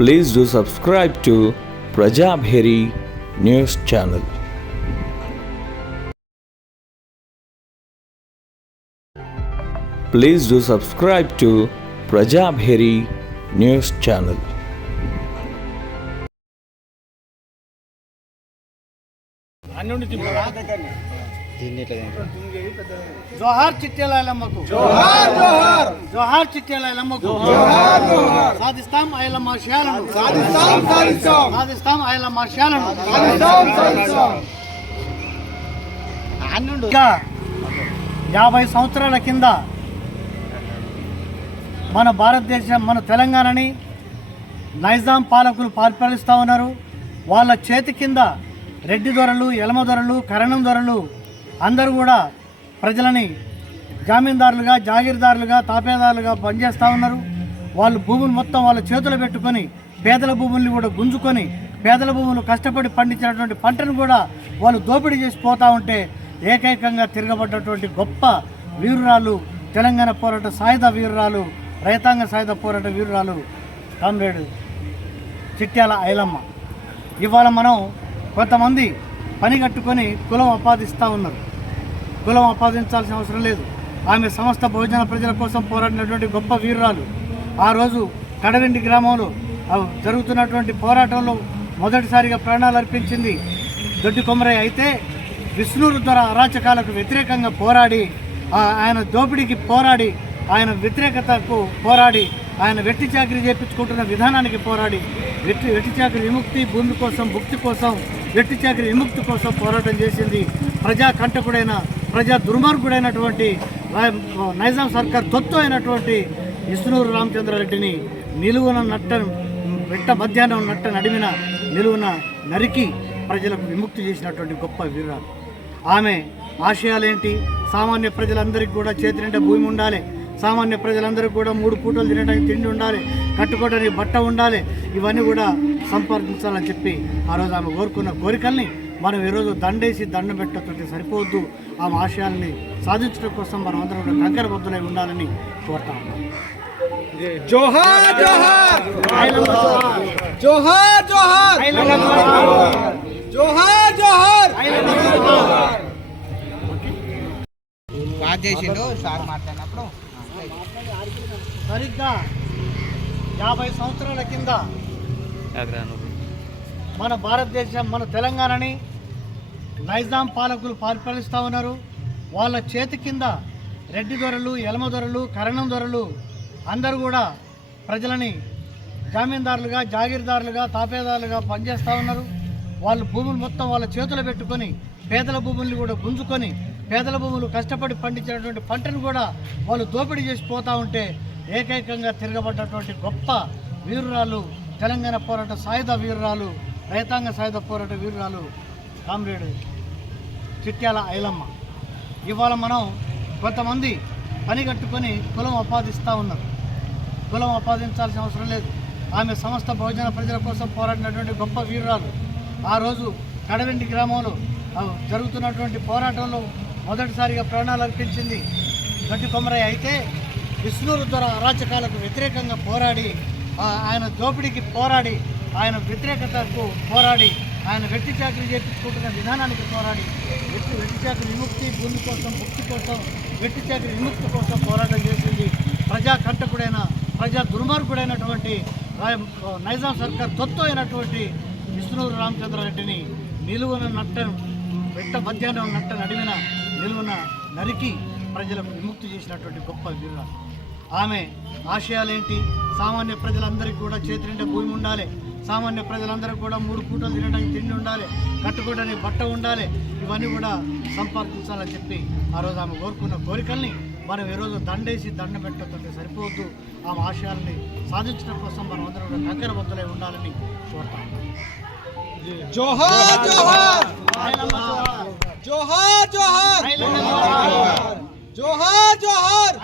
Please do subscribe to Prajabheri News Channel. Please do subscribe to Prajabheri News Channel. జోహార్ చిట్యాలమ్మకు, జోహార్ జోహార్, జోహార్ చిట్యాలమ్మకు, జోహార్ జోహార్. సాధిస్తాం ఐలమ్మ ఆశయాలను, సాధిస్తాం సాధిస్తాం, సాధిస్తాం ఐలమ్మ ఆశయాలను, సాధిస్తాం సాధిస్తాం. 50 సంవత్సరాల కింద మన భారతదేశం, మన తెలంగాణని నైజాం పాలకులు పరిపాలిస్తూ ఉన్నారు. వాళ్ళ చేతి కింద రెడ్డి దొరలు, ఎలమ దొరలు, కరణం దొరలు అందరూ కూడా ప్రజలని జామీందారులుగా, జాగీర్దారులుగా, తాపేదారులుగా పనిచేస్తూ ఉన్నారు. వాళ్ళు భూములు మొత్తం వాళ్ళ చేతులు పెట్టుకొని పేదల భూముల్ని కూడా గుంజుకొని పేదల భూములు కష్టపడి పండించినటువంటి పంటను కూడా వాళ్ళు దోపిడీ చేసి పోతూ ఉంటే ఏకైకంగా తిరగబడ్డటువంటి గొప్ప వీరురాలు, తెలంగాణ పోరాట సాయుధ వీరురాలు, రైతాంగ సాయుధ పోరాట వీరురాలు కామ్రేడ్ చిట్యాల ఐలమ్మ. ఇవాళ మనం కొంతమంది పని కట్టుకొని కులం ఆపాదిస్తూ ఉన్నారు. కులం ఆపాదించాల్సిన అవసరం లేదు. ఆమె సమస్త బహుజన ప్రజల కోసం పోరాడినటువంటి గొప్ప వీరురాలు. ఆ రోజు కడవెండి గ్రామంలో జరుగుతున్నటువంటి పోరాటంలో మొదటిసారిగా ప్రాణాలు అర్పించింది దొడ్డి కొమరయ్య. అయితే విష్ణురు ద్వారా అరాచకాలకు వ్యతిరేకంగా పోరాడి, ఆయన దోపిడీకి పోరాడి, ఆయన వ్యతిరేకతకు పోరాడి, ఆయన వెట్టి చాకరీ చేయించుకుంటున్న విధానానికి పోరాడి వెట్టి చాకరీ విముక్తి, భూమి కోసం, భుక్తి కోసం, వెట్టి చాకరీ విముక్తి కోసం పోరాటం చేసింది. ప్రజా కంటకుడైన, ప్రజా దుర్మార్గుడైనటువంటి నైజాం సర్కార్ తొత్తు అయినటువంటి విష్ణూరు రామచంద్రారెడ్డిని నిలువున వెట్ట మధ్యాహ్నం నడిమిన నిలువున నరికి ప్రజలకు విముక్తి చేసినటువంటి గొప్ప వీరురాలు. ఆమె ఆశయాలేంటి? సామాన్య ప్రజలందరికీ కూడా చేతి నిండా భూమి ఉండాలి, సామాన్య ప్రజలందరికీ కూడా 3 పూటలు తినడానికి తిండి ఉండాలి, కట్టుకోవడానికి బట్ట ఉండాలి, ఇవన్నీ కూడా సంపాదించాలని చెప్పి ఆ రోజు ఆమె కోరుకున్న కోరికల్ని మనం ఈరోజు దండేసి దండం పెట్టకపోతే సరిపోవద్దు. ఆమె ఆశయాల్ని సాధించడం కోసం మనం అందరం కూడా కంకరబద్దులై ఉండాలని కోరుతా ఉన్నాం. జోహార్ జోహార్, జోహార్ జోహార్, జోహార్ జోహార్. సరిగ్గా 50 సంవత్సరాల కింద మన భారతదేశం, మన తెలంగాణని నైజాం పాలకులు పరిపాలిస్తూ ఉన్నారు. వాళ్ళ చేతి కింద రెడ్డి దొరలు, ఎలమ దొరలు, కరణం దొరలు అందరూ కూడా ప్రజలని జామీందారులుగా, జాగీర్దారులుగా, తాపేదారులుగా పనిచేస్తూ ఉన్నారు. వాళ్ళు భూములు మొత్తం వాళ్ళ చేతులు పెట్టుకొని పేదల భూముల్ని కూడా గుంజుకొని పేదల భూములు కష్టపడి పండించినటువంటి పంటను కూడా వాళ్ళు దోపిడీ చేసి పోతూ ఉంటే ఏకైకంగా తిరగబడ్డటువంటి గొప్ప వీరురాలు, తెలంగాణ పోరాట సాయుధ వీరురాలు, రైతాంగ సాయుధ పోరాట వీరురాలు కామ్రేడ్ చిట్యాల ఐలమ్మ. ఇవాళ మనం కొంతమంది పని కట్టుకొని కులం ఆపాదిస్తూ ఉన్నారు. కులం ఆపాదించాల్సిన అవసరం లేదు. ఆమె సమస్త బహుజన ప్రజల కోసం పోరాడినటువంటి గొప్ప వీరురాలు. ఆ రోజు కడవెండి గ్రామంలో జరుగుతున్నటువంటి పోరాటంలో మొదటిసారిగా ప్రాణాలు అర్పించింది దొడ్డి కొమరయ్య. అయితే విష్ణురు ద్వారా అరాచకాలకు వ్యతిరేకంగా పోరాడి, ఆయన దోపిడీకి పోరాడి, ఆయన వ్యతిరేకతకు పోరాడి, ఆయన వెట్టి చాకరీ చేయించుకుంటున్న విధానానికి పోరాడి వెట్టి చాకరీ విముక్తి, భూమి కోసం, భుక్తి కోసం, వెట్టి చాకరీ విముక్తి కోసం పోరాటం చేసింది. ప్రజా కంటకుడైన, ప్రజా దుర్మార్గుడైనటువంటి నైజాం సర్కార్ తొత్తు అయినటువంటి విష్ణూరు రామచంద్రారెడ్డిని నిలువున వెట్ట మధ్యాహ్నం నడిమిన నిలువున నరికి ప్రజలకు విముక్తి చేసినటువంటి గొప్ప వీరురాలు. ఆమె ఆశయాలేంటి? సామాన్య ప్రజలందరికీ కూడా చేతి నిండా భూమి ఉండాలి, సామాన్య ప్రజలందరికీ కూడా 3 పూటలు తినడానికి తిండి ఉండాలి, కట్టుకోవడానికి బట్ట ఉండాలి, ఇవన్నీ కూడా సంపాదించాలని చెప్పి ఆ రోజు ఆమె కోరుకున్న కోరికల్ని మనం ఈరోజు దండేసి దండం పెట్టకపోతే సరిపోవద్దు. ఆమె ఆశయాల్ని సాధించడం కోసం మనం అందరం కూడా కంకరబద్దులై ఉండాలని కోరుతాం. జోహార్ జోహార్, జోహార్ జోహార్, జోహార్ జోహార్.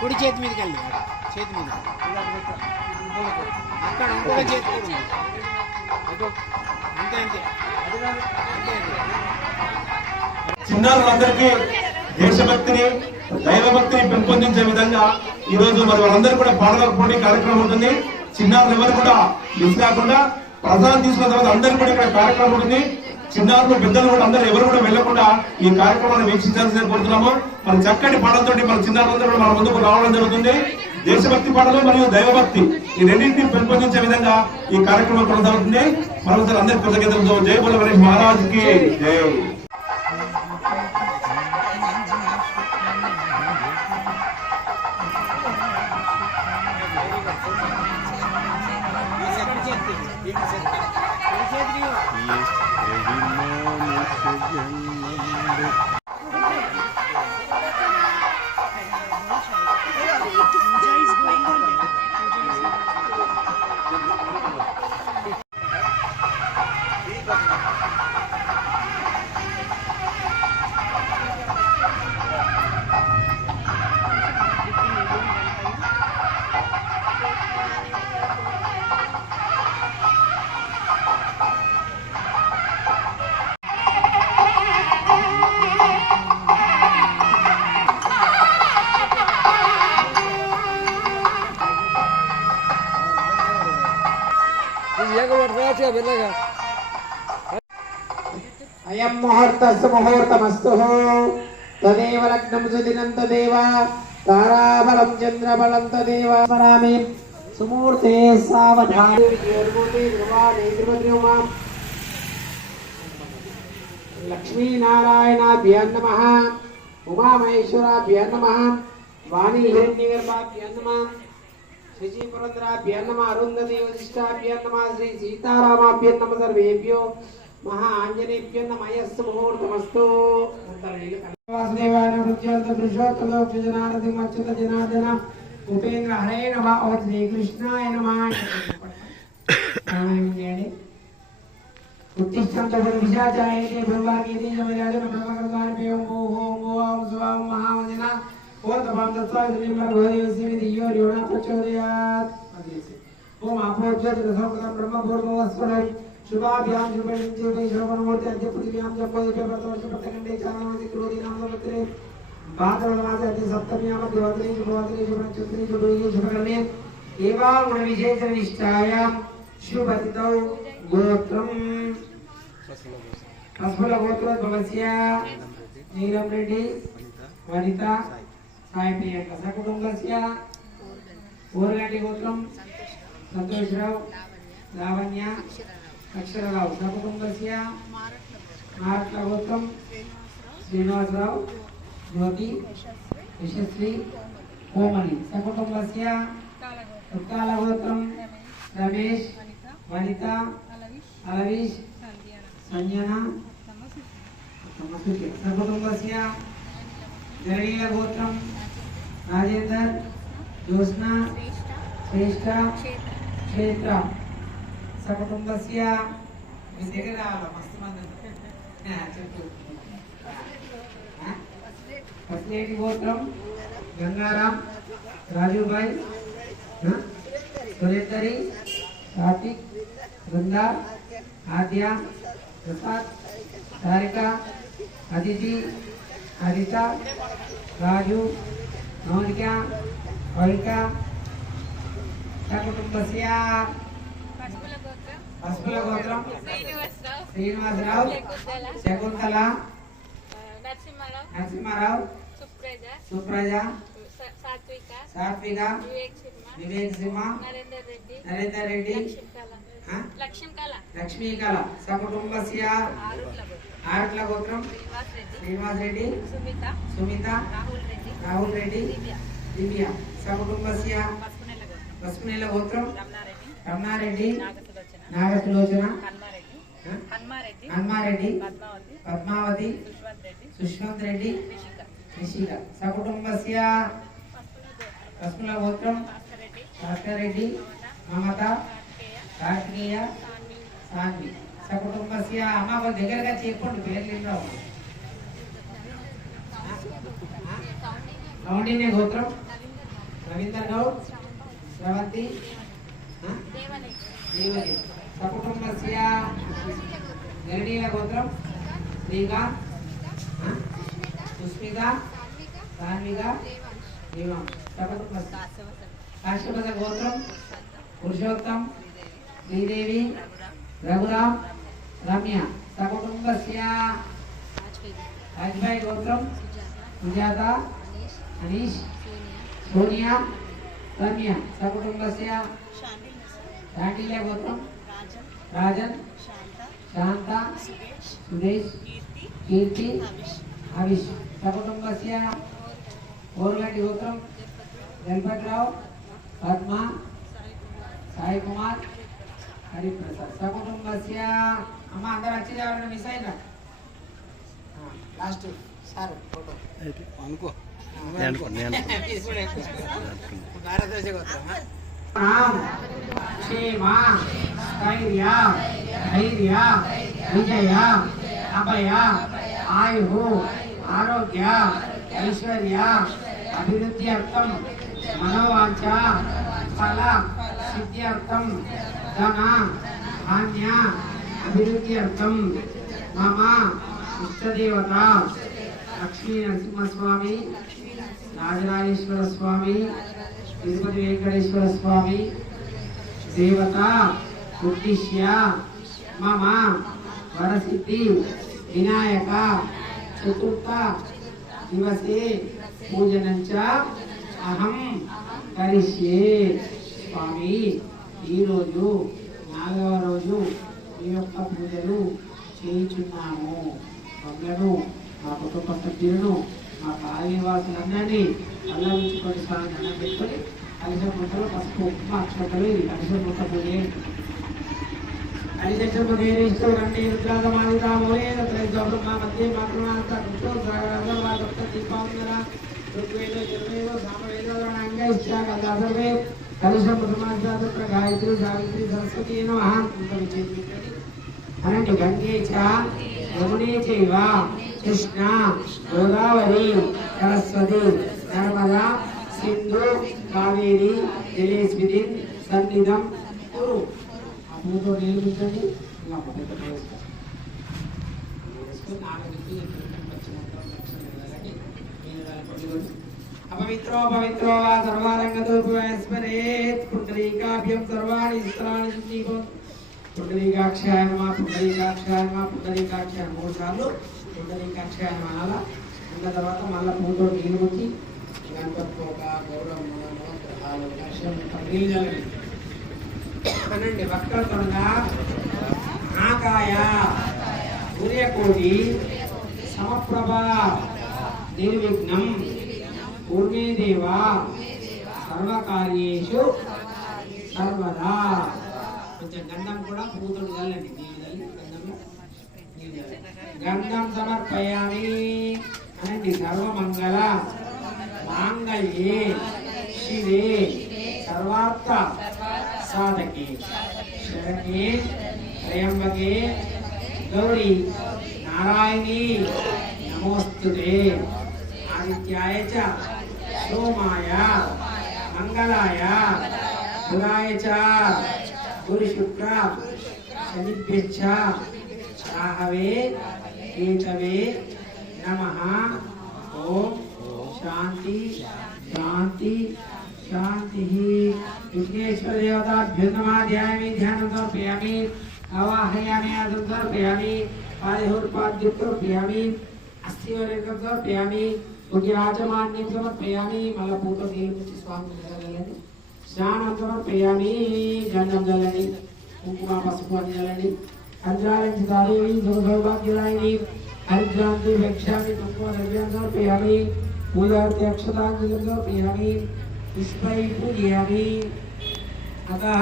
కుడి చేతి మీదకి వెళ్ళి చేతి మీద అక్కడ ఇంకొక చేతి కూడా ఉంది. అంతే అంతే చిన్నారులందరికీ దేశభక్తిని దైవభక్తిని పెంపొందించే విధంగా ఈ రోజు మరి వాళ్ళందరూ కూడా పాటల పోటీ కార్యక్రమం ఉంటుంది. చిన్నారులు ఎవరు కూడా మిస్ కాకుండా ప్రసాదం తీసుకున్న తర్వాత అందరూ కూడా ఇక్కడ కార్యక్రమం ఉంటుంది. చిన్నారులు పెద్దలు కూడా అందరూ ఎవరు కూడా వెళ్లకుండా ఈ కార్యక్రమాన్ని వీక్షించాల్సిందే కోరుతున్నాము. మరి చక్కటి పాటలతో మన చిన్నారులందరూ కూడా మన ముందుకు రావడం జరుగుతుంది. దేశభక్తి పాటలు మరియు దైవభక్తి ఈ రెండింటిని పెంపొందించే విధంగా ఈ కార్యక్రమం కొనసాగుతుంది. మరొకసారి అందరి కృతజ్ఞతలతో జై బోలో గణేష్ మహారాజ్ కి జై. అయం ముహూర్తస్సు ముహూర్తమస్తు తదేవ లగ్నం సుదినం తదేవ తారాబలం చంద్రబలం తదేవ స్మరామి సుమూర్తే సావధాని లక్ష్మీనారాయణాభ్యో నమః ఉమామహేశ్వరాభ్యో నమః వాణీ హిరణ్యగర్భాభ్యో నమః శ్రీ పురంధరాభ్యో నమః అరుంధతి వశిష్ఠాభ్యో నమః శ్రీ సీతారామాభ్యో నమః సర్వేభ్యో మహా ఆంజనేభ్యో నమః యస్సు ముహూర్తమస్తు వాసుదేవాయ నృత్యంత పురుషోత్తమ జనార్దన మచ్యుత జనార్దన ఉపేంద్ర హరే నమః ఓం శ్రీ కృష్ణాయ నమః రామాయణం చేయండి ఉత్తిష్టం తదం విశాచాయతే బ్రహ్మాగీతే సమయాదే బ్రహ్మకర్మాణి ఓం ఓం ఓం స్వాం మహావజన ఓం తపం తత్వాయ నిర్మల భోదేవస్య దియో యోనా ప్రచోదయాత్ ఓం అపోజ్యోతి రసోపదం బ్రహ్మపూర్వస్వరం శుభాభ్యాం శుభలించే శ్రవణమూర్తి అద్య పృథివ్యాం జపోదిభ్య ప్రతవర్షపట్టకండే చానవతి క్రోధి నామవత్రే భాద్రమాసే అద్య సప్తమ్యామ దేవతరే శుభవత్రే శుభనక్షత్రే శుభయోగే శుభకర్ణే ఏవా గుణ విశేష నిష్ఠాయాం శుభతితౌ గోత్రం పస్ఫుల గోత్రోద్భవస్య నీలం రెడ్డి వనిత సాయి ప్రియాంక సకుటుంబస్య ఊరగంటి గోత్రం సంతోష్రావు లావణ్య అక్షరరావు సకుటుంబస్య మారట్ల గోత్రం శ్రీనివాసరావు జ్యోతి యశస్వి కోమలి సకుటుంబస్య ఉత్కాల గోత్రం రమేష్ వనిత అలవీష్ సంజన సకుటుంబస్య గరణీయ గోత్రం రాజేందర్ జ్యోత్స్న శ్రేష్ఠ క్షేత్ర సకుటుంబస్య మీ దగ్గర మస్తు మంది చెప్పు పసిలేటి గోత్రం గంగారాం రాజుభాయ్ సురేందరి కార్తిక్ బృందా ఆద్య ప్రసాద్ హారిక అదితి హరిత రాజు మౌనిక మౌలిక సకుటుంబస్య పసుపుల గోత్రం శ్రీనివాసరావు శకుంతల నరసింహారావు సుప్రజ సాత్విక వివేక్ సింహ నరేందర్ రెడ్డి లక్ష్మీకళ సకుటుంబస్య ఆరట్ల గోత్రం శ్రీనివాస్ రెడ్డి సుమిత రాహుల్ రెడ్డి దివ్య సకుటుంబస్య పసుపునేల గోత్రం రమణారెడ్డి నాగసులోచన హన్మారెడ్డి పద్మావతి సుష్మంత్ రెడ్డి రిషిక సకుటుంబస్య పసుపుల గోత్రం భాస్కర్ రెడ్డి మమత కార్తికేయ సాన్వి సకుటుంబస్య అమ్మ వాళ్ళ దగ్గరగా చెప్పండి పేర్లు ఏం రావు కౌండిన్య గోత్రం రవీందర్ గౌడ్ శ్రవంతి దేవలి సకుటుంబస్య గరిడీల గోత్రం శ్రీకాంత్ సుస్మిత సాన్విక దేవం సకుటుంబస్య కాశ్యపద గోత్రం పురుషోత్తం శ్రీదేవి రఘురామ్ రమ్య సకుటుంబస్య రాజ్భాయ్ గోత్రం సుజాత అనీష్ సోనియా రమ్య సకుటుంబస్య శాండిల్య గోత్రం రాజన్ శాంత సురేష్ కీర్తి అవిష్ సకుటుంబస్య ఓర్లాంటి గోత్రం వెంకట్రావు పద్మ సాయి కుమార్ హరిప్రసాద్ సకుటుంబస్య అమ్మ అందరూ వచ్చి ఎవరైనా మిస్ అయినా లాస్ట్ సార్ ఫోటో అనుకో క్షేమ స్థైర్య ధైర్య విజయ అభయ ఆయు ఆరోగ్య ఐశ్వర్య అభివృద్ధ్యర్థం మనోవాంఛ ఫల సిద్ధ్యర్థం ధన ధాన్య అభివృద్ధ్యర్థం మమ ఇష్టదేవత లక్ష్మీ నరసింహస్వామి రాజరాజేశ్వర స్వామి తిరుపతి వెంకటేశ్వర స్వామి దేవత ఉద్దిశ్య మమ వరసిద్ధి వినాయక చతుర్థ దివసే పూజనంచ అహం కరిష్యే స్వామి ఈరోజు 4వ రోజు ఈ యొక్క పూజలు చేయించున్నాము. మమ్మలను మా కుటుంబ సభ్యులను మా కార్యనివాసులందరినీ అల్లవించుకొని స్వామి దండం పెట్టుకొని కలిసిన ముట్టలు పసుపు ఉప్పు అక్షతలు ఇది కలిసిన ముట్ట పూజ కలిసేశ్వరేస్తూ రండి రుద్రాగమాలితా మోలే బ్రహ్మ మధ్య మాతృమాంత కృష్ణో సాగర దీపాంగర ఋగ్వేదో యజుర్వేదో సామవేదో సర్వే కలిసం ప్రథమాచార్య గాయత్రి సావిత్రి సరస్వతి నమః అనండి గంగే చ యమునే చైవ కృష్ణ గోదావరి సరస్వతి నర్మదా సింధు కావేరి జలేస్మిన్ సన్నిధం కురు ఆ పూతో నీళ్ళు పెట్టండి ఇలా अपवित्रो पवित्रो वा सर्वारंगदोपस्मरेत् पुंडरीकाभ्यं सर्वाणि स्त्राणि शुद्धीभवन् पुंडरीकाक्षाय नमः पुंडरीकाक्षाय नमः पुंडरीकाक्षाय नमः सार्లు पुंडरीकाक्षाय नमः అలా ఉన్న తర్వాత మళ్ళా పూతో నీళ్ళు ముట్టి గణపతికోక గౌరవం గ్రహాలు లక్ష్యం నీళ్ళని అనండి వక్రతుంగా ఆకాయ సూర్యకోటి సమప్రభ నిర్విఘ్నం పూర్ణే దేవా సర్వకార్యేషు సర్వదా. కొంచెం గంధం కూడా పూతుడు చల్లండి గంధం సమర్పయామి అనండి సర్వమంగళ మాంగళ్యే శివే సర్వార్థ సాధకే శరణ్యే త్రయంబకే గౌరీ నారాయణీ నమోస్తుతే ఆదిత్యాయ చ సోమాయ మంగళాయ బుధాయ చ గురు శుక్ర శనిభ్యశ్చ రాహవే కేతవే నమః. ఓం శాంతి శాంతి శాంతి. విఘ్నేశ్వర దేవతాభ్యో నమః. ధ్యాయామి ధ్యానం సమర్పయామి ఆవాహయామి ఆసనం సమర్పయామి పాదహోర్పాద్యం సమర్పయామి అస్థివర్గం సమర్పయామి పూజ్యాచమాన్యం సమర్పయామి. మళ్ళా పూట నీళ్ళు ముచ్చి స్వామి జరగాలండి. స్నానం సమర్పయామి. గంధం జల్లండి, కుంకుమ పసుపు అని జల్లండి. అంజాలించి దాదేవి సౌభాగ్యలాయిని హరిద్రాంతి వక్ష్యామి కుంకుమ ద్రవ్యం సమర్పయామి. పూజార్థి అక్షతాంజలిం సమర్పయామి. పుష్పై పూజయామి. అతః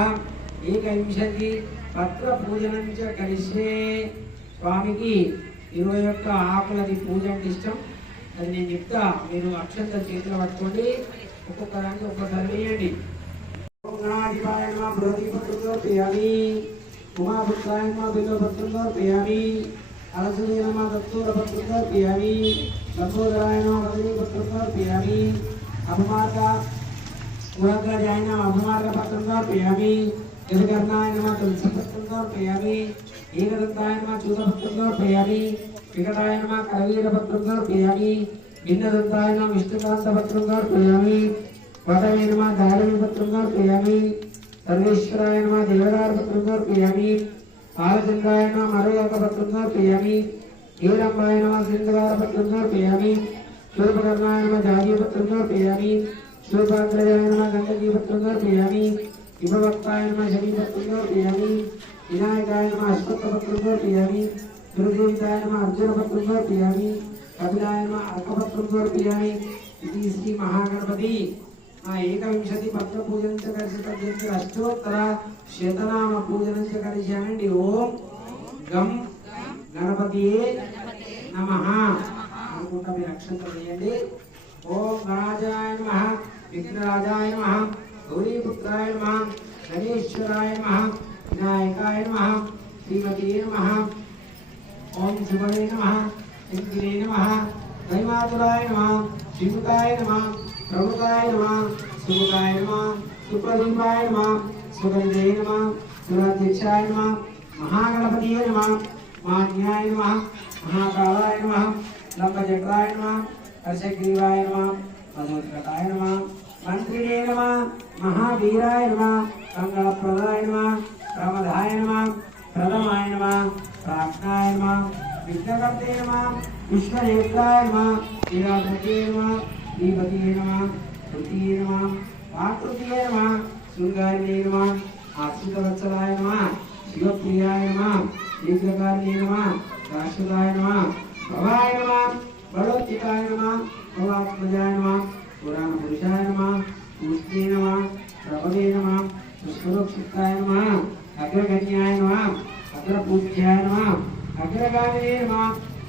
ఏకవింశతి పత్ర పూజనం చ కరిష్యే. స్వామికి 21 ఆకులది పూజ అంటే ఇష్టం. అది నేను చెప్తా, మీరు అక్షంతలు చేతిలో పట్టుకోండి. ఒక్కొక్క దానికి ఒక్కసారి వేయండి. गणाधिपाय नमः बृहदीपत्रं समर्पयामि उमापुत्राय नमः बिल्वपत्रं समर्पयामि अलसुदे नमः दत्तूरपत्रं समर्पयामि लंबोदराय नमः रजनीपत्रं समर्पयामि अपमार्ग गुणग्रजाय नमः अपमार्गपत्रं समर्पयामि यदुकर्णाय नमः तुलसीपत्रं समर्पयामि एकदन्ताय नमः चूतपत्रं समर्पयामि विकटाय नमः करवीरपत्रं समर्पयामि भिन्नदन्ताय नमः विष्णुकान्तपत्रं समर्पयामि वटवे नमः दानवीपत्रं समर्पयामि सर्वेश्वराय नमः देवदारपत्रं समर्पयामि बालचन्द्राय नमः मरोगपत्रं समर्पयामि हेरम्बाय नमः सिंहदारपत्रं समर्पयामि शूर्पकर्णाय नमः जाजीपत्रं समर्पयामि शूर्पाग्रजाय नमः गण्डकीपत्रं समर्पयामि हिमभक्ताय नमः शमीपत्रं समर्पयामि विनायकाय नमः अश्वत्थपत्रं समर्पयामि दुर्देविताय नमः अर्जुनपत्रं समर्पयामि कपिलाय नमः अर्कपत्रं समर्पयामि इति श्री महागणपति एकविंशति पत्र पूजन अष्टोत्तर शतनाम पूजन करिष्यामि ओम गम गणपतिये नमः అనుకుంటా మీరు అక్షంతలు వేయండి ఓం గణాజాయ నమః విఘ్నరాజాయ నమః గౌరీపుత్రాయ నమః గణేశ్వరాయ నమః వినాయకాయ నమః శ్రీమతియే నమః ఓం శుభవే నమః శంకరే నమః దైవాతులాయ నమః శివుకాయ నమః प्रमुखाय नमः सुमुखाय नमः सुप्रदीपाय नमः सुगंधे नमः सुराध्यक्षाय नमः महागणपतिये नमः मान्याय नमः महाकालाय नमः लंबचक्राय नमः हर्षग्रीवाय नमः मधुरकटाय नमः मंत्रिणे नमः महावीराय नमः मंगलप्रदाय नमः प्रमदाय नमः प्रथमाय नमः प्रार्थनाय नमः विघ्नकर्ते नमः विश्वनेत्राय नमः वीराधते नमः श्रीपतिये नमः कृतिये नमः आकृतिये नमः सुरगारिणे नमः आश्रितवत्सलाय नमः शिवप्रियाय नमः दीर्घकारिणे नमः शाश्वताय नमः भवाय नमः बलोचिताय नमः भवात्मजाय नमः पुराणपुरुषाय नमः पूज्ये नमः प्रभवे नमः पुष्पलोक्षिताय नमः अग्रगण्याय नमः अग्रपूज्याय नमः अग्रगामिने नमः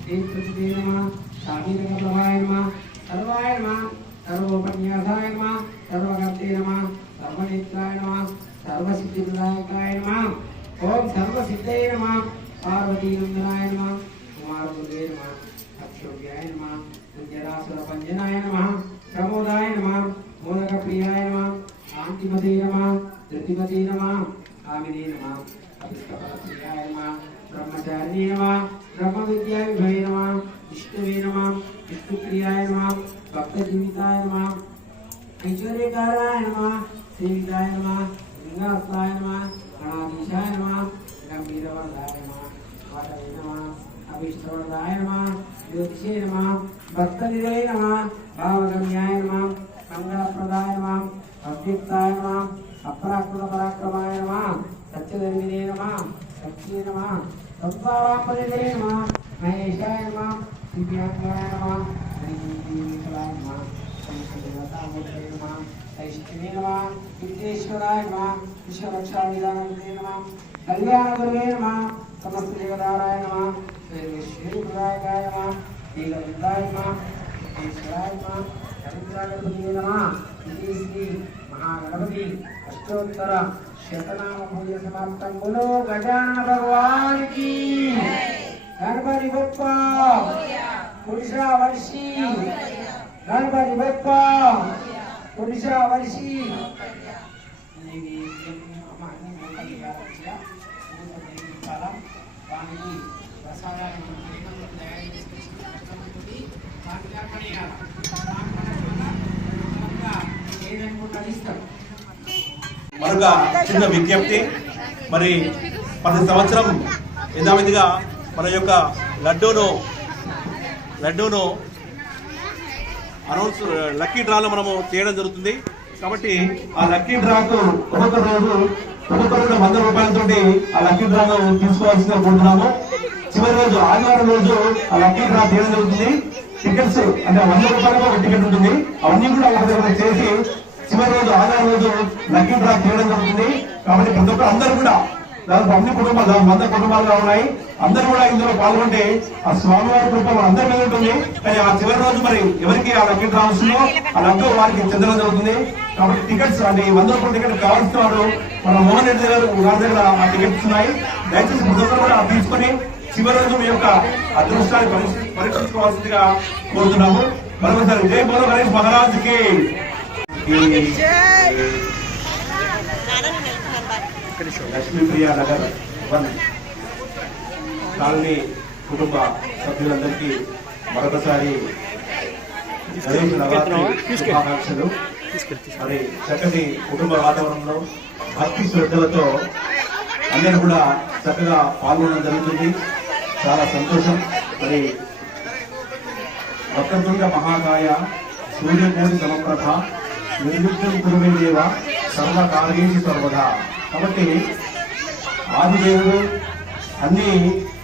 तेजस्विने नमः शामीरकप्रभाय नमः सर्वाय नमः सर्वोपन्यासाय नमः सर्वकर्ते नमः सर्वनेत्राय नमः सर्वसिद्धिप्रदायकाय नमः ओम सर्वसिद्धये नमः पार्वतीनंदनाय नमः कुमारदुर्गे नमः अक्षोभ्याय नमः कुञ्जरासुरभञ्जनाय नमः प्रमोदाय नमः मोदकप्रियाय नमः शान्तिमते नमः धृतिमते नमः कामिने नमः अभिष्टफलप्रियाय नमः ब्रह्मचारिणे नमः ब्रह्मविद्याविभवे नमः विष्णुवे नमः विष्णुप्रियाय नमः भक्तजीविताय नमः ऐश्वर्यकाराय नमः सेविताय नमः लिंगास्ताय नमः गणाधीशाय नमः गंभीरवरदाय नमः वाटवे नमः अभीष्टवरदाय नमः ज्योतिषे नमः भक्तनिधये नमः भावगम्याय नमः मंगलप्रदाय नमः अद्युक्ताय नमः अपराकृतपराक्रमाय नमः सत्यधर्मिणे नमः शक्तिये नमः संसारात्मनिधये नमः महेशाय नमः दिव्यांगाय नमः श्रीदेवीकलाय नमः संकटदेवतामूर्तये नमः ऐष्टिने नमः विद्येश्वराय नमः विश्वरक्षाविधानकृते नमः कल्याणगुरवे नमः समस्तदेवताराय नमः सर्वेश्वरीप्रदायकाय नमः नीलवृन्दाय नमः विघ्नेश्वराय नमः रवीन्द्रागणपतये नमः इति श्री महागणपति अष्टोत्तर शतनाम पूजन समाप्तं बोलो गजानन भगवान की गणपति बप्पा पुरुषा वर्षी गणपति बप्पा पुरुषा वर्षी మరొక చిన్న విజ్ఞప్తి, మరి ప్రతి సంవత్సరం యథావిధిగా మన యొక్క లడ్డూను అనౌన్స్ లక్కీ డ్రాలో మనము చేయడం జరుగుతుంది. కాబట్టి ఆ లక్కీ డ్రాకు ఒక్కొక్క రోజు 100 రూపాయలతో ఆ లక్కీ డ్రాను తీసుకోవాల్సిందిగా కోరుతున్నాము. చివరి రోజు ఆదివారం రోజు ఆ లక్కీ డ్రా చేయడం జరుగుతుంది. టికెట్స్ అంటే 100 రూపాయలకు ఒక టికెట్ ఉంటుంది. అవన్నీ కూడా ఒక దగ్గర చేసి చివరి రోజు ఆదివారం రోజు లక్కీ డ్రా చేయడం జరుగుతుంది. కాబట్టి ప్రతి ఒక్కరు అందరూ కూడా దాదాపు అన్ని కుటుంబాలు 100 కుటుంబాలుగా ఉన్నాయి. అందరూ కూడా ఇందులో పాల్గొంటే ఆ స్వామివారి కృప అందరి మీద ఉంటుంది. కానీ ఆ చివరి రోజు మరి ఎవరికి ఆ లక్కీ డ్రా వస్తుందో ఆ లడ్డు వారికి చెందడం జరుగుతుంది. కాబట్టి టికెట్స్ అంటే 100 రూపాయల టికెట్ కావాల్సిన వాడు మన మోహన్ రెడ్డి గారి దగ్గర ఆ టికెట్స్ ఉన్నాయి. దయచేసి ప్రతి ఒక్కరు కూడా తీసుకొని చివరి రోజు మీ యొక్క అదృష్టాన్ని పరీక్షించుకోవాల్సిందిగా కోరుతున్నాము. మరొకసారి జై బోలో గణేష్ మహారాజ్కి. లక్ష్మీప్రియ నగర్ 1 కాలనీ కుటుంబ సభ్యులందరికీ మరొకసారి గణేష్ నవరాత్రి శుభాకాంక్షలు. మరి చక్కటి కుటుంబ వాతావరణంలో భక్తి శ్రద్ధలతో అందరూ కూడా చక్కగా పాల్గొనడం జరుగుతుంది. చాలా సంతోషం. మరి వక్రతుండ మహాకాయ సూర్యకోటి సమప్రభ నిర్విఘ్నం కురుమే దేవ సర్వకార్యేషు సర్వదా. కాబట్టి ఆదిదేవుడు అన్ని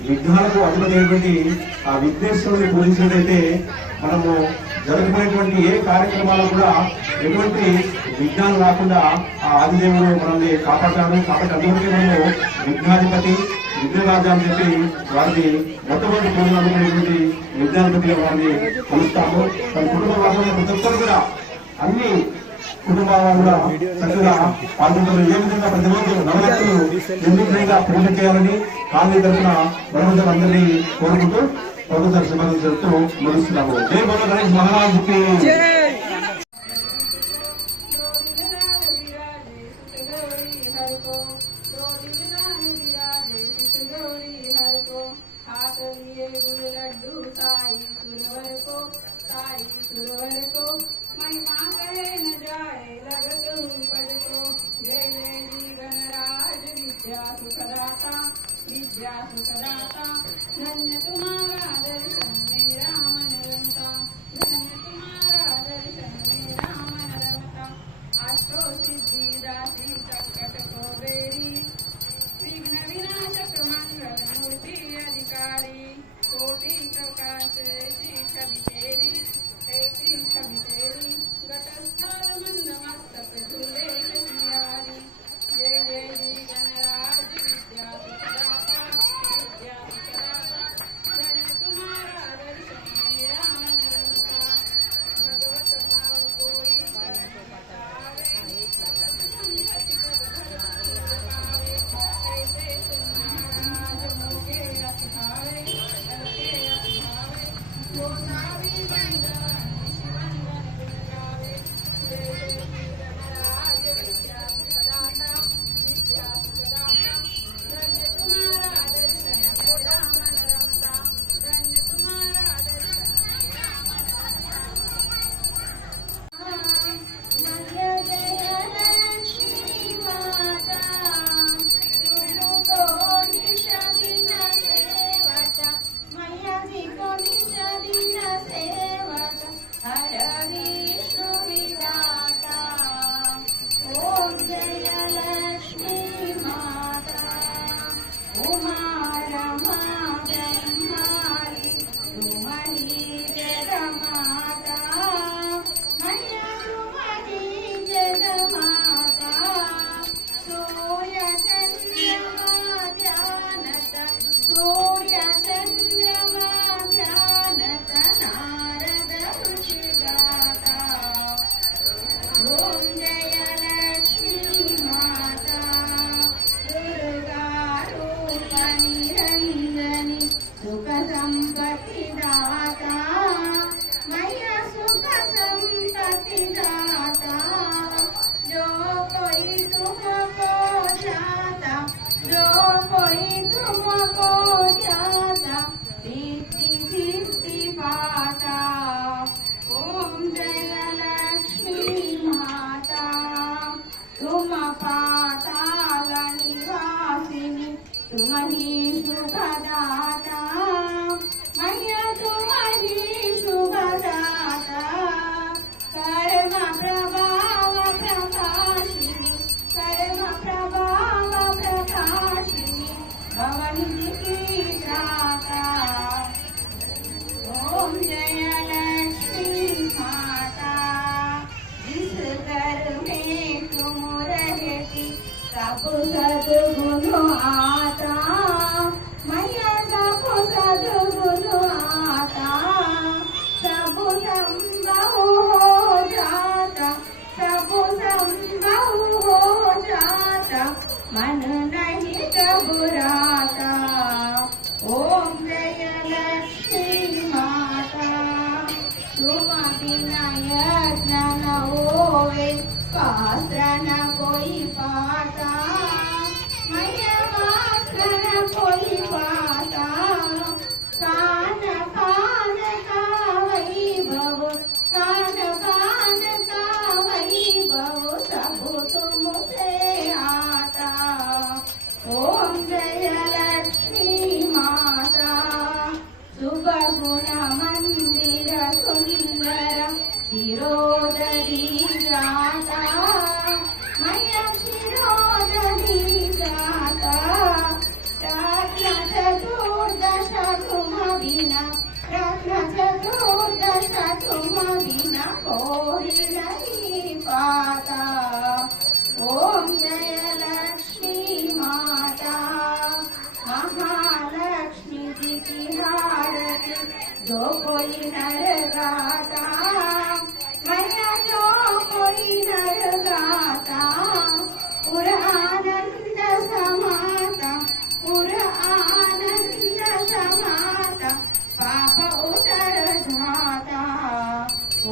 విఘ్నాలకు అధిపతి ఆ విఘ్నేశ్వరుని పూజించినట్టయితే మనము జరుగుతున్నటువంటి ఏ కార్యక్రమాలు కూడా ఎటువంటి విఘ్నాలు రాకుండా ఆ ఆదిదేవుడు మనల్ని కాపాడతాడు. కాబట్టి అందుకే మనము విఘ్నాధిపతి విఘ్నరాజా అని చెప్పి వారిని మొట్టమొదటి పూజలు అందుకునేటువంటి విఘ్నాధిపతిగా వారిని కొలుస్తాము. మన కుటుంబ వాతావరణం ప్రతి ఒక్కరు కూడా అన్ని కుటుంబాల కూడా చక్కగా పాల్గొంటారు. ఏ విధంగా ప్రతిరోజు నవరాత్రులు నిర్విఘ్నంగా పూజ చేయాలని కాలనీ తరఫున మనమందరూ అందరినీ కోరుకుంటూ ప్రభుత్వ శుభాకాంక్షలు చెప్తూ ముగిస్తున్నాము. జై బోలో గణేష్ మహారాజ్కి. विद्या सुखदाता धन्य तुम्हारा दर्शन मेरा मन रमता, धन्य तुम्हारा दर्शन मेरा मन रमता। अष्टो सिद्धि दासी संकट को बेरी, विघ्न विनाशक मंगल मूर्ति अधिकारी, कोटि प्रकाश ऐसी छवि तेरी, ऐसी छवि तेरी। घटस्थल मंद मस्तक झूले कशियारी, जय जय जी गणराज विद्या सुखदाता, विद्या सुखदाता। धन्य तुम्हारा दर्शन मेरा मन रमता, भगवत भाव कोई शरण बतावे, सतत संगति सब धर्म पावे। ऐसे तुम महाराज मोगे अति भावे, करके अति भावे। गोसावी वंदन शिवंदन गुण गावे, जय जय जी गणराज विद्या सुखदाता, विद्या सुखदाता। धन्य तुम्हारा दर्शन मेरा मन रमता, धन्य तुम्हारा दर्शन मेरा मन रमता। मैया जय लक्ष्मी माता, तुम को निशा दिन सेवता, मैया जी को निशा दिन सेवता। हर विष्णु विधाता, ओम जय लक्ष्मी माता। उमा रमा ब्रह्मारी, तुम्हारी जगमाता, मैया तुम्हारी जगमाता। सूर्य चंद्रमा ध्यानत, सूर्य चंद्रमा ध्यानत, नारद ऋषि गाता। ओम जय लक्ष्मी माता, दुर्गा रूप निरंजनी, सुख संपत्ति दाता, मैया सुख संपत्ति दाता। जो कोई तुमको चाहता, जो कोई तुमको चाहता, रिद्धि सिद्धि पाता। ओम जय लक्ष्मी माता, तुम पाताल निवासिनी, तुम ही शुभदाता, मैया तुम ही शुभदाता। कर्म प्रभाव प्रकाशिनी, कर्म प्रभाव प्रकाशिनी, भवनिधि की त्राता। ओम जय लक्ष्मी माता, जिस घर में तुम रहती, सब सद्गुण आता, मैया सब सद्गुण आता। सब संभव हो जाता, सब कोई नर गाता, मैया जो कोई नर गाता, उर आनंद समाता, उर आनंद समाता, पाप उतर जाता।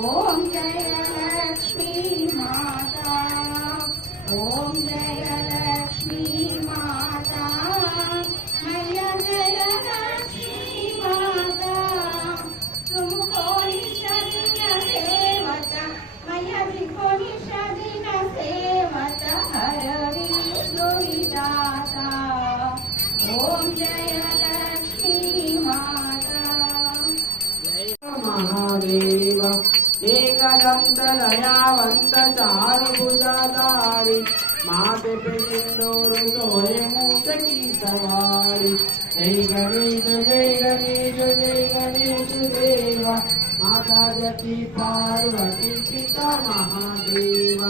ओम जय लक्ष्मी माता, ओम जय लक्ष्मी माता, मैया जय लक्ष्मी माता। तुमको निष्ठिन सेवता, मैया जिनको निष्ठिन सेवता, हर विष्णु विदाता। ओम जय लक्ष्मी माता। महादेव एकदंत दयावंत चारुभुजधारी, माथे पे सिंदूर सोए मूस की सवारी। जय गणेश जय गणेश जय गणेश देवा, माता जति पार्वती पिता महादेव।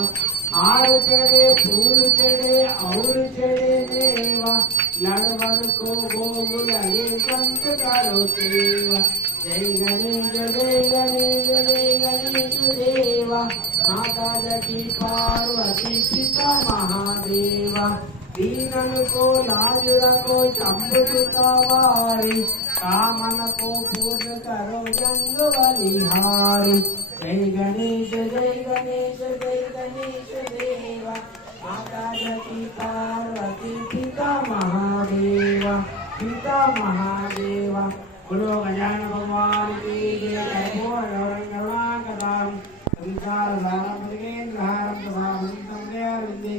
हार चढ़े फूल चढ़े और चढ़े देवा, लड़वन को भोग लगे संत करो सेवा। जय गणेश जय गणेश जय गणेश देवा, माता जति पार्वती पिता महादेवा। दीनन को लाज रखो चंबु सुतवारी, कामन को पूर्ण करो जंग बलिहारी। जय गणेश जय गणेश जय गणेश देवा, माता जति पार्वती पिता महादेवा पिता महादेवा। बोलो गजानन भगवान की जय। जय बोलो रंगनाकदाम संसार सारम मृगेन्द्रहारम प्रभावंतं दयाविन्दे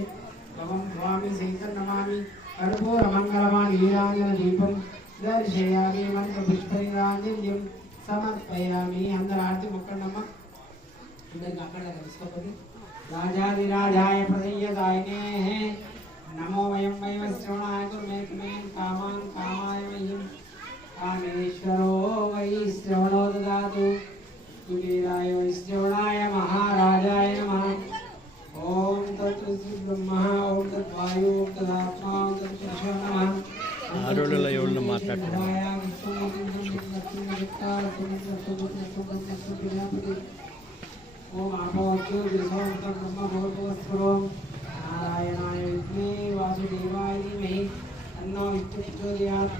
भवं स्वामी सहितं नमामि। कर्पूर मंगलमानि नीराजन दीपं दर्शयामि, मंत्र पुष्पैराञ्जलिं समर्पयामि। अंदर आरती मुक्कण्णम्म अंदर काकड़ कलिस्कोपति। राजाधिराजाय प्रदय्यदायिने नमो वयं वैव श्रवणाय कुर्मे कुमेन कामान् कामाय मह्यं। कामेश्वरो वै श्रवणो ददातु, कुबेराय वै श्रवणाय महाराजाय नमः। ओम तत्सत् ब्रह्मा, ओम तद्वायु, ओम तदात्मा, ओम तत्पुरुषो नमः। ఆడోళ్ళలో ఎవరిని మాట్లాడుతున్నారు? ओम आपोक्यो विश्वं ब्रह्म भूतस्वरूपं नारायणाय विद्महे वासुदेवाय धीमहि तन्नो विष्णुः प्रचोदयात्।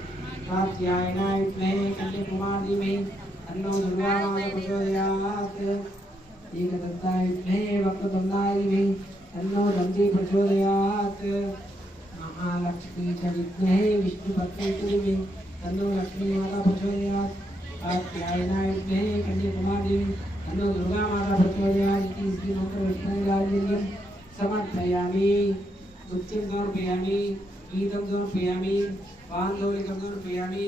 कात्यायनाय विद्महे कन्याकुमारी धीमहि तन्नो दुर्गा माता प्रचोदयात्। एकदन्ताय विद्महे वक्रतुण्डाय धीमहि तन्नो दन्ती प्रचोदयात्। महालक्ष्मी च विद्महे विष्णुपत्नी धीमहि तन्नो लक्ष्मी माता प्रचोदयात्। कात्यायनाय विद्महे कन्याकुमारी तन्नो दुर्गा माता प्रचोदयात्। इति श्रीमन्त्र विष्णुराजन्यं समर्पयामि। नृत्यं समर्पयामि, गीतं समर्पयामि, पान्दोलिकं समर्पयामि,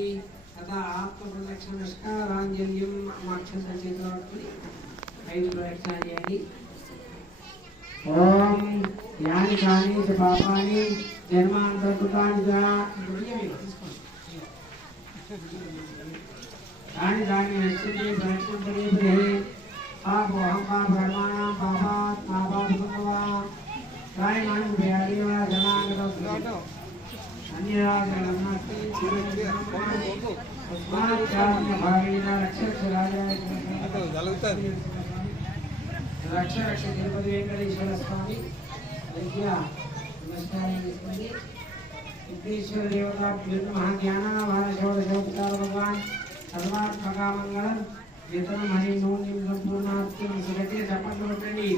तथा आत्मप्रदक्षिणनमस्काराञ्जलिं अक्षतं चेतोऽर्पि 5 प्रदक्षिणाः చేయండి। ओम यानि कानि च पापानि जन्मान्तरकृतानि च यानि कानि नश्यन्ति प्रयत्नपदे पदे। पापोऽहं पापकर्माणां पापात् पापात्मकवा त्रायमाणं भयादेव जनाङ्गतः अन्यथा शरणं नास्ति। तस्मात् चात्मभावेन रक्षराजाय रक्ष रक्ष तिरुपति वेंकटेश्वर स्वामी विद्या नमस्काराన్ని తీసుకొని विघ्नेश्वर देवता महाज्ञान महाषोडशोपचार भगवान सर्वात्मका मंगलम वेतन हरि नून्यम संपूर्णार्थम सुगति चपट కొట్టండి।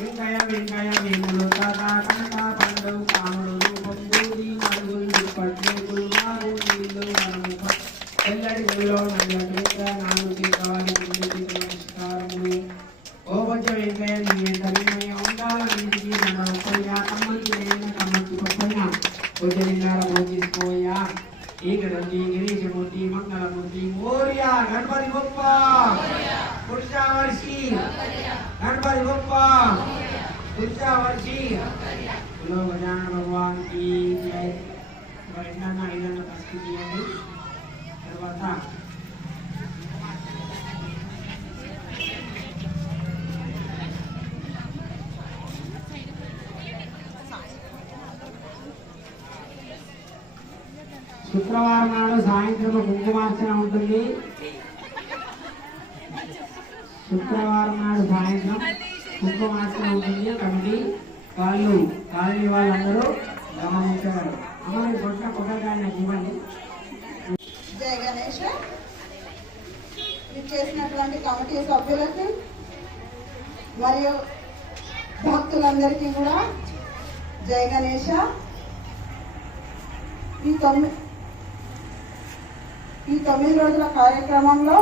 వెంకయ్య వెంకయ్య వెంకలోతా కాకంతా పండు కాముడు రూపంబూది నలుగురు పట్లేకులు మారు నీళ్ళు మనముఖ ఎల్లడి గుడిలో నల్లటి నాలుగు కావాలి నమస్కారములు। ఓ బొజ్జ వెంకయ్య నీ తల్లిమయ్య ఉండాలన్నింటికి మన ఒక్కయ్యా తమ్మకి నేను తమ్మకి పప్పయ్యా బొజ్జలింగాల భోజిసుకోయ్యా। ఏకదండి గిరీశమూర్తి మంగళమూర్తి మోరియా గణపతి గొప్ప పురుషావర్షి गणपति बप्पा पुरुषावर्षी। बोलो गजानन भगवान की जय। वैष्णव इधर उपस्थिति है తర్వాత శుక్రవారం నాడు సాయంత్రం కుంకుమార్చన ఉంటుంది। శుక్రవారం నాడు సాయంత్రం కుంకుమార్చన ఉంటుంది. కమిటీ కాలనీ వాళ్ళందరూ గమనించగలరు. అమ్మని కొట్టకాయ నాకు ఇవ్వండి. జై గణేష్. చేసినటువంటి కమిటీ సభ్యులకి మరియు భక్తులందరికీ కూడా జై గణేష. ఈ 9 రోజుల కార్యక్రమంలో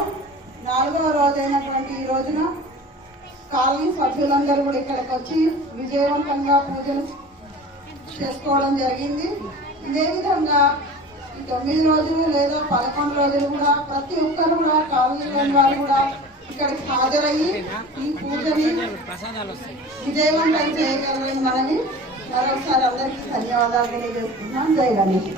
4వ రోజైనటువంటి ఈ రోజున కాలనీ సభ్యులందరూ కూడా ఇక్కడికి వచ్చి విజయవంతంగా పూజలు చేసుకోవడం జరిగింది. ఇదే విధంగా ఈ 9 రోజులు లేదా 11 రోజులు కూడా ప్రతి ఒక్కరు కూడా కాలనీలోని వారు కూడా ఇక్కడికి హాజరయ్యి ఈ పూజని విజయవంతం చేయగలని మనని మరొకసారి అందరికీ ధన్యవాదాలు తెలియజేస్తున్నాం. జై గణేష్.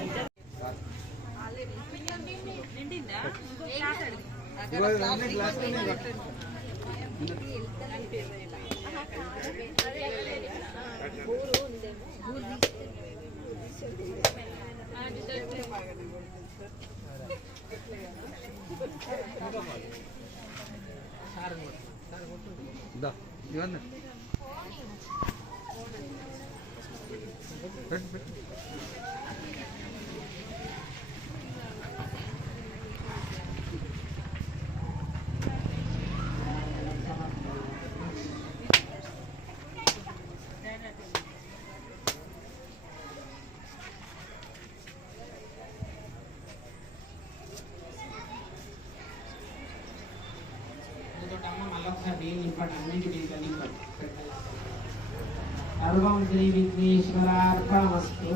సర్వం శ్రీ విఘ్నేశ్వరార్పణమస్తు.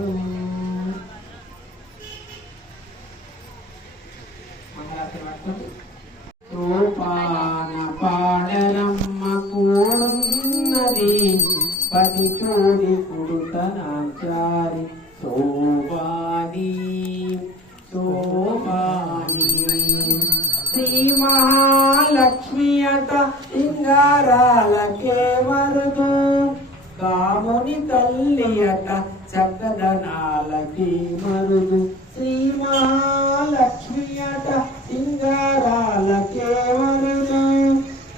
సోపాన పాడరమ్మ కూడున్నది పది చూడి కుడుతనాచారి శోభాని శోభాని. శ్రీ మహాలక్ష్మి అట సింగారాలకే మరుదు కాముని తల్లి అట చక్కదనాలకి మరుదు. శ్రీ మహాలక్ష్మి అట సింగారాలకే మరుదు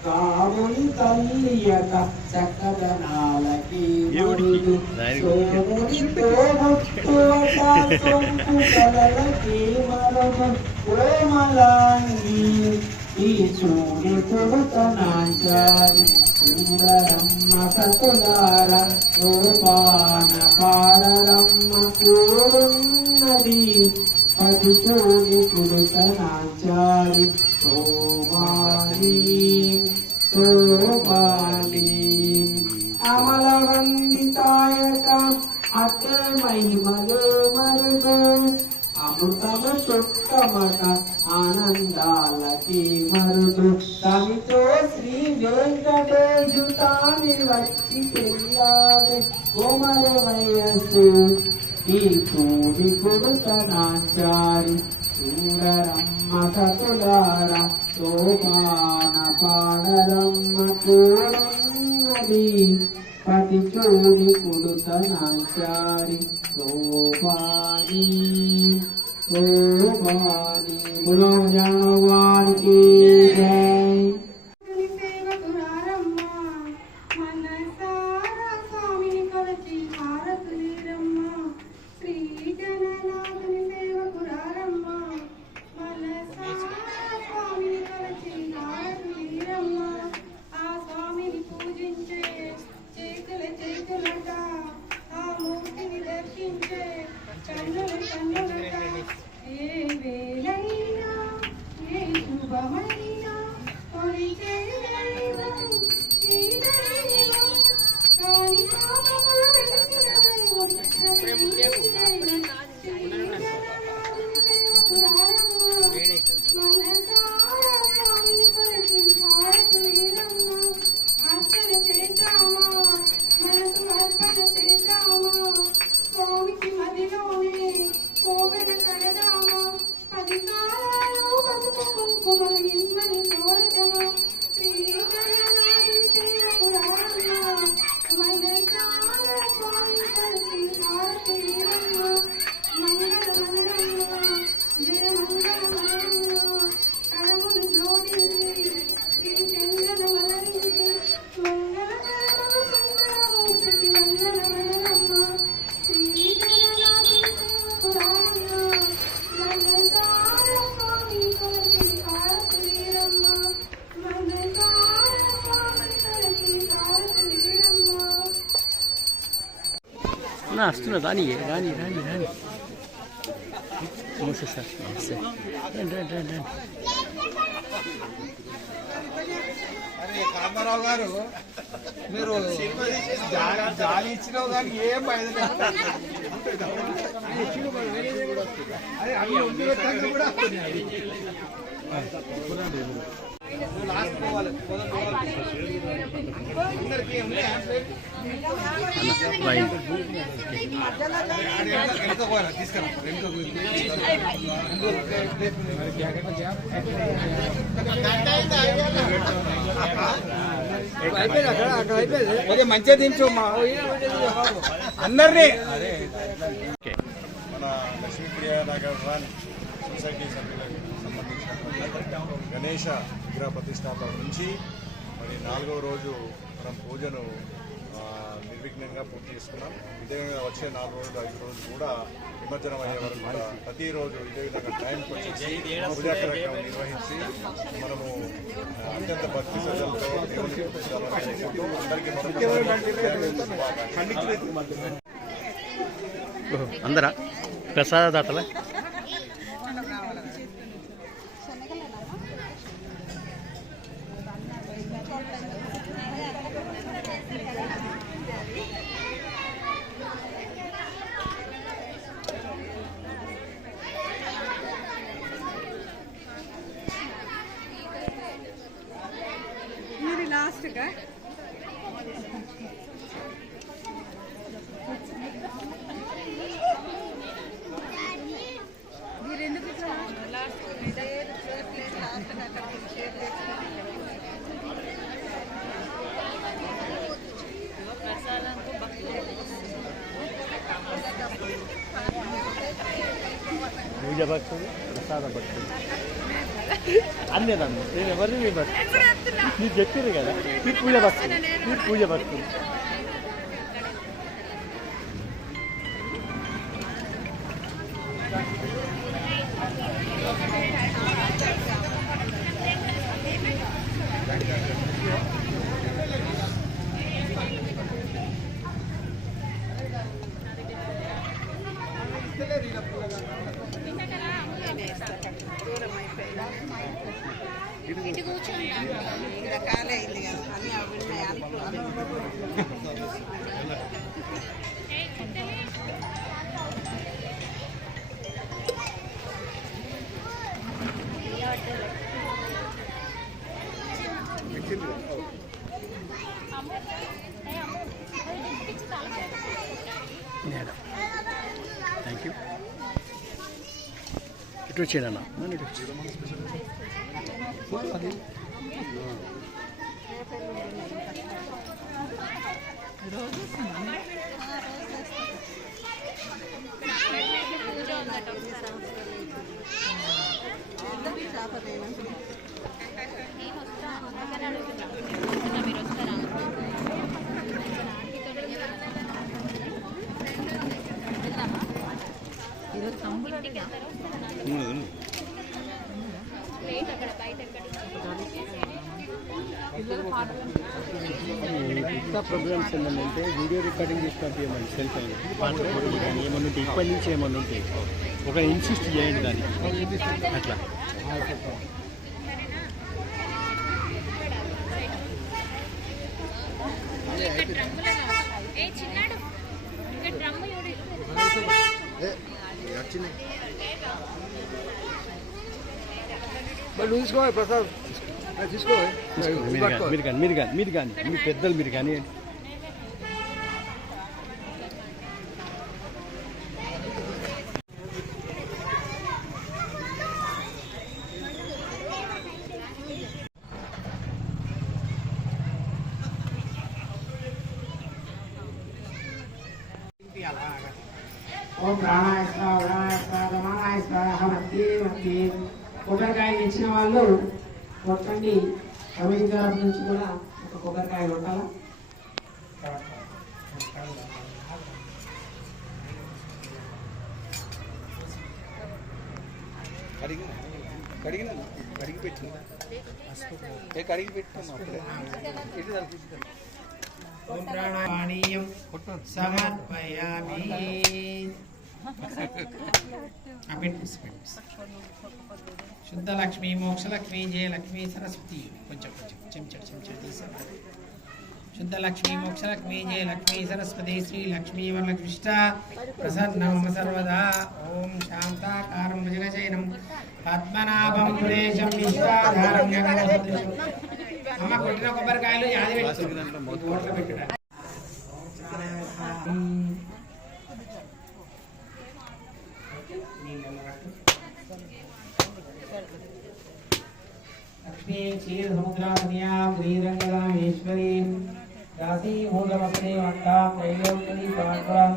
కాముని తల్లి అట చక్కదనాలకి మరుదు. సోముని తోబుట్టు అట సొంపు కలలకి మరుదు కోమలాంగి ఈ చూడి కొడుతనాచారి సుందరమ్మ సతులార సోపాన పాడరమ్మ కూడున్నది పది చూడి కొడుతనాచారి శోభాని శోభాని. అమల వందితాయక అతే మహిమలే మరుదు అమృతము చుట్టమట ఆనందాలకి మరుదు. తమితో శ్రీ వెంకటేశు తాని వచ్చి పెళ్ళాడే కోమల వయస్సు ఈ చూడి కొడుతనాచారి సుందరమ్మ సతులార సోపాన పాడరమ్మ కూడున్నది పతి చూడి కొడుతనాచారి శోభాని శోభాని. బులో జానవానికి జై. ఏ వేళైనా ఏ శుభమైనా వస్తున్నా రాని రాని రాని రాని నమస్తే సార్ నమస్తే రండి రండి రండి రండి అరే కామారావు గారు మీరు జాలి ఇచ్చినావు కానీ ఏం అరే అవి కూడా లాస్ట్ పోవాలి అందరికీ మంచిగా దించు అందరినీ మన లక్ష్మీప్రియ నగర్ వన్ సొసైటీ సభ్యులకు సంబంధించిన గణేష విగ్రహ ప్రతిష్టాపన నుంచి మరి 4వ రోజు మనం పూజను నిర్విఘ్నంగా పూర్తి చేసుకున్నాం. ఇదే విధంగా వచ్చే 4 రోజులు 5 రోజులు కూడా నిమజ్జనం అయ్యే వరకు కూడా ప్రతిరోజు ఇదే విధంగా టైంకి వచ్చేసి పూజా కార్యక్రమం నిర్వహించి మనము అత్యంత భక్తి శ్రద్ధలతో దేవుని పూజించాలనుకుంటూ అందరికీ అందరా ప్రసాదదాతల లాస్ట్గా మీరు ఎందుకు లాస్ట్ ప్రసాదంతో పూజ భక్తులు ప్రసాద భక్తులు అన్నేదమ్మ నేను ఎవరిని మీ భక్తులు మీరు చెప్పారు కదా మీరు పూజ భక్తులు మీరు పూజ భక్తులు ఇటు కూర్చోండి ఇక్కడ కాలే అయింది కదా అన్నీ అవి థ్యాంక్ యూ ఇటు వచ్చేయండి అన్న నన్ను ఇటు వచ్చి ఇంకా ప్రోగ్రామ్స్ ఏంటంటే వీడియో రికార్డింగ్ చేసి పంపించమని సెల్ ఫోన్ పాటలు కానీ ఏమన్నా ఉంటే ఇప్పటి నుంచి ఏమన్నా ఉంటే ఒక ఇన్సిస్ట్ చేయండి దాన్ని అట్లా తీసుకోవాలి ప్రసాద్ తీసుకోవాలి మీరు కానీ మీ పెద్దలు మీరు కానీ ఓం ప్రాణాయ స్వాహ ప్రాణాయ స్వాహ సమానాయ స్వాహ మధ్య కొబ్బరికాయలు ఇచ్చిన వాళ్ళు కొట్టండి. కమిటీ తరఫు నుంచి కూడా ఒక కొబ్బరికాయ కొట్టాలా? కడిగి పెట్టు కడిగి పెట్టాము ఓం ప్రాణాయామీయం సమర్పయామి. శుద్ధ లక్ష్మీ మోక్షలక్ష్మీ జయలక్ష్మీ సరస్వతి కొంచెం చెంచా తీసారు. శుద్ధ లక్ష్మీ మోక్షలక్ష్మీ జయలక్ష్మీ సరస్వతి శ్రీ లక్ష్మీ వరలక్ష్మిష్ట ప్రసన్నమ సర్వదా. ఓం శాంతాకారం భుజగశయనం పద్మనాభం సురేశం విశ్వాధారం గగనసదృశం. అమ్మ కొట్టిన కొబ్బరికాయలు యాది పెట్టు. లక్ష్మీ క్షీర సముద్రాన్యా శ్రీరంగరామేశ్వరీ దాసీ మూలమపదే వంటా త్రైలోక్యీ పాఠం.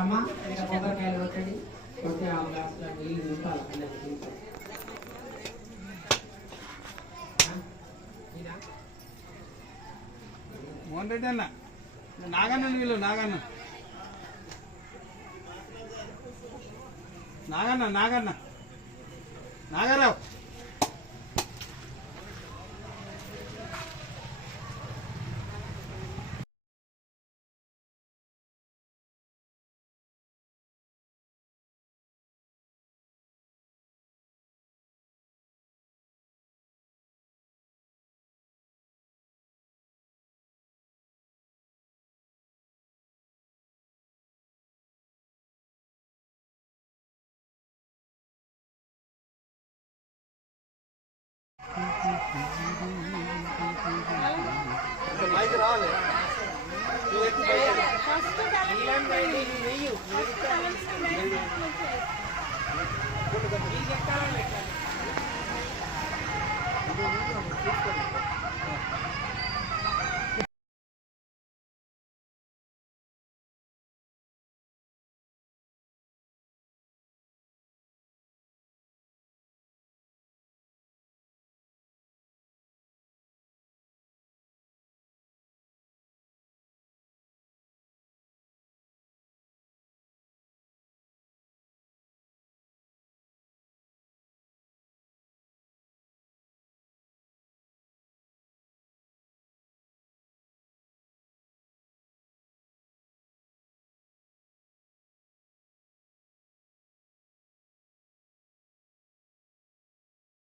అమ్మ ఇంకా కొబ్బరికాయలు కొట్టండి. కొట్టి ఆ గ్లాసులో నీళ్ళు నింపాలి. మోహన్ రెడ్డి అన్న నాగన్న వీళ్ళు నాగన్న నాగారావు రావాలి.